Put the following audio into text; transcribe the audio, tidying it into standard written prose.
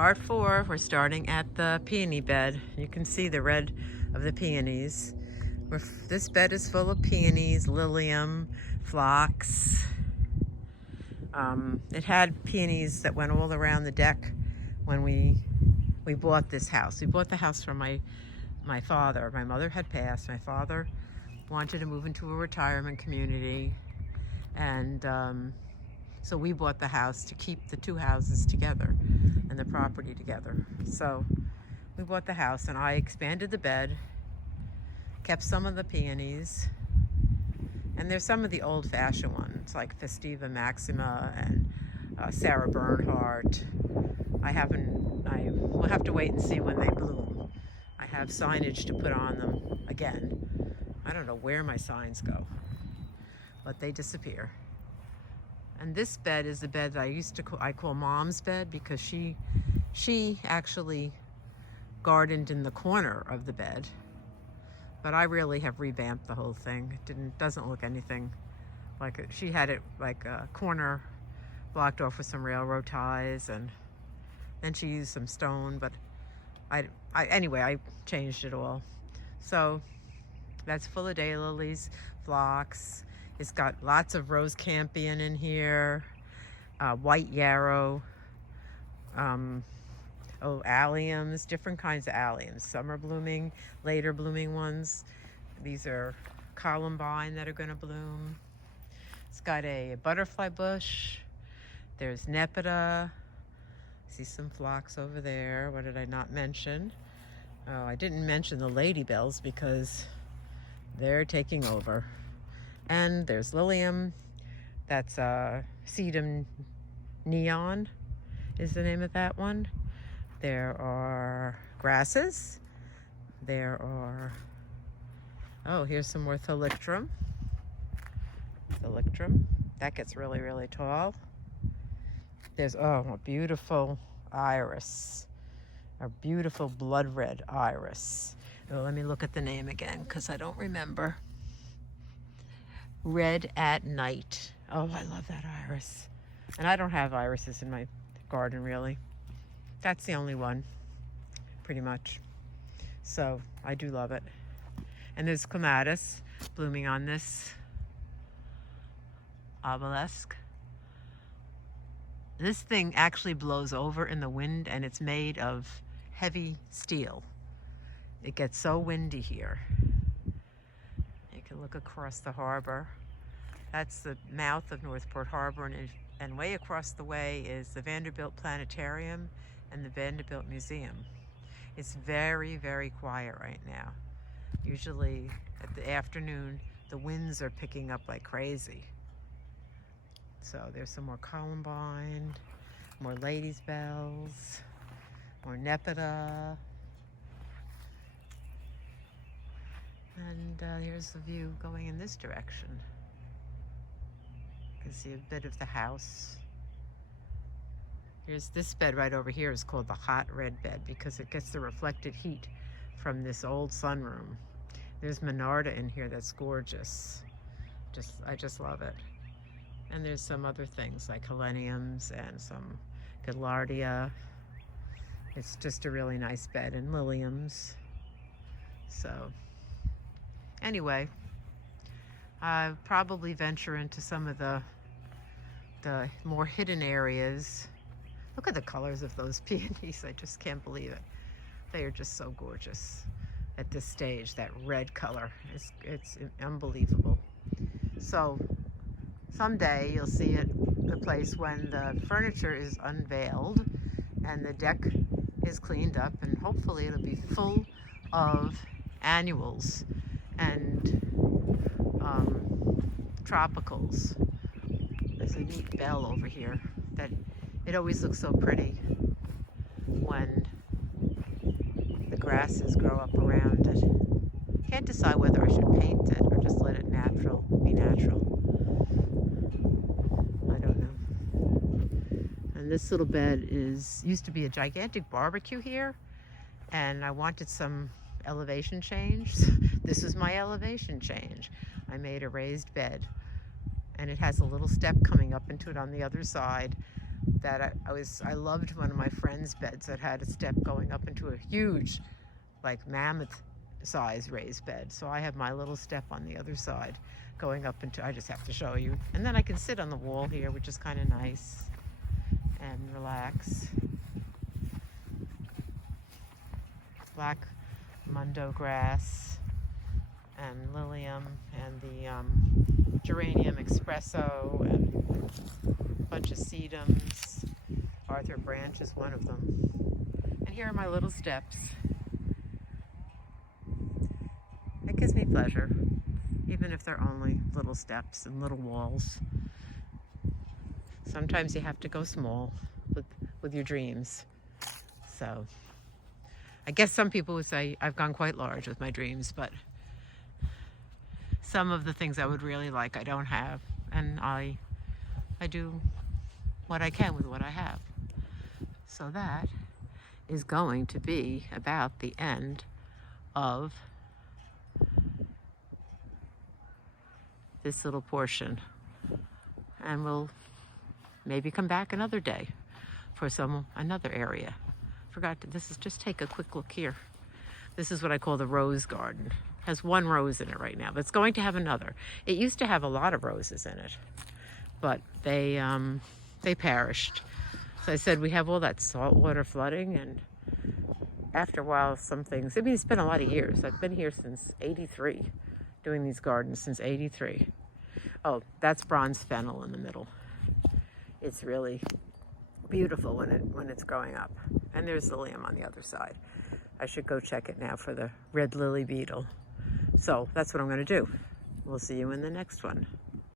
Part 4, we're starting at the peony bed. You can see the red of the peonies. This bed is full of peonies, lilium, phlox. It had peonies that went all around the deck when we bought this house. We bought the house from my father. My mother had passed. My father wanted to move into a retirement community, and so we bought the house to keep the two houses together and the property together. So we bought the house, and I expanded the bed, kept some of the peonies, and there's some of the old-fashioned ones like Festiva Maxima and Sarah Bernhardt. We'll have to wait and see when they bloom. I have signage to put on them again. I don't know where my signs go, but they disappear. And this bed is the bed that I call Mom's bed, because she actually gardened in the corner of the bed. But I really have revamped the whole thing. It doesn't look anything like it. She had it like a corner blocked off with some railroad ties, and then she used some stone, but anyway, I changed it all. So that's full of daylilies, phlox. It's got lots of rose campion in here, white yarrow, alliums, different kinds of alliums. Some are blooming, later blooming ones. These are columbine that are going to bloom. It's got a butterfly bush. There's nepeta. See some phlox over there. What did I not mention? Oh, I didn't mention the ladybells because they're taking over. And there's lilium. That's sedum neon is the name of that one. There are grasses. Oh, here's some more thalictrum. That gets really, really tall. There's, a beautiful iris. A beautiful blood red iris. Oh, let me look at the name again because I don't remember. Red at Night. Oh, I love that iris. And I don't have irises in my garden, really. That's the only one, pretty much. So I do love it. And there's clematis blooming on this obelisk. This thing actually blows over in the wind, and it's made of heavy steel. It gets so windy here. You can look across the harbor. That's the mouth of Northport Harbor, and way across the way is the Vanderbilt Planetarium and the Vanderbilt Museum. It's very, very quiet right now. Usually at the afternoon, the winds are picking up like crazy. So there's some more columbine, more ladies' bells, more nepeta. And here's the view going in this direction. You can see a bit of the house. Here's this bed right over here is called the hot red bed because it gets the reflected heat from this old sunroom. There's Monarda in here that's gorgeous. I just love it. And there's some other things like heleniums and some gaillardia. It's just a really nice bed, and liliums. So anyway, I'll probably venture into some of the more hidden areas. Look at the colors of those peonies. I just can't believe it. They are just so gorgeous at this stage. That red color, it's unbelievable. So someday you'll see the place when the furniture is unveiled and the deck is cleaned up, and hopefully it'll be full of annuals and tropicals. There's a neat bell over here that it always looks so pretty when the grasses grow up around it. Can't decide whether I should paint it or just let it be natural. I don't know. And this little bed used to be a gigantic barbecue here, and I wanted some elevation change. This is my elevation change. I made a raised bed, and it has a little step coming up into it on the other side. that I loved one of my friend's beds that had a step going up into a huge, like mammoth size raised bed. So I have my little step on the other side going up into, I just have to show you. And then I can sit on the wall here, which is kind of nice, and relax. Black mundo grass and lilium and the geranium espresso and a bunch of sedums. Arthur branch is one of them. And here are my little steps. It gives me pleasure, even if they're only little steps and little walls. Sometimes you have to go small with your dreams. So I guess some people would say I've gone quite large with my dreams, but some of the things I would really like I don't have, and I do what I can with what I have. So that is going to be about the end of this little portion, and we'll maybe come back another day for another area. Just take a quick look here. This is what I call the rose garden. It has one rose in it right now, but it's going to have another. It used to have a lot of roses in it, but they perished. So I said, we have all that saltwater flooding, and after a while, some things, I mean, it's been a lot of years. I've been here since '83, doing these gardens since '83. Oh, that's bronze fennel in the middle. It's really beautiful when it's growing up. And there's lilium on the other side. I should go check it now for the red lily beetle. So that's what I'm going to do. We'll see you in the next one.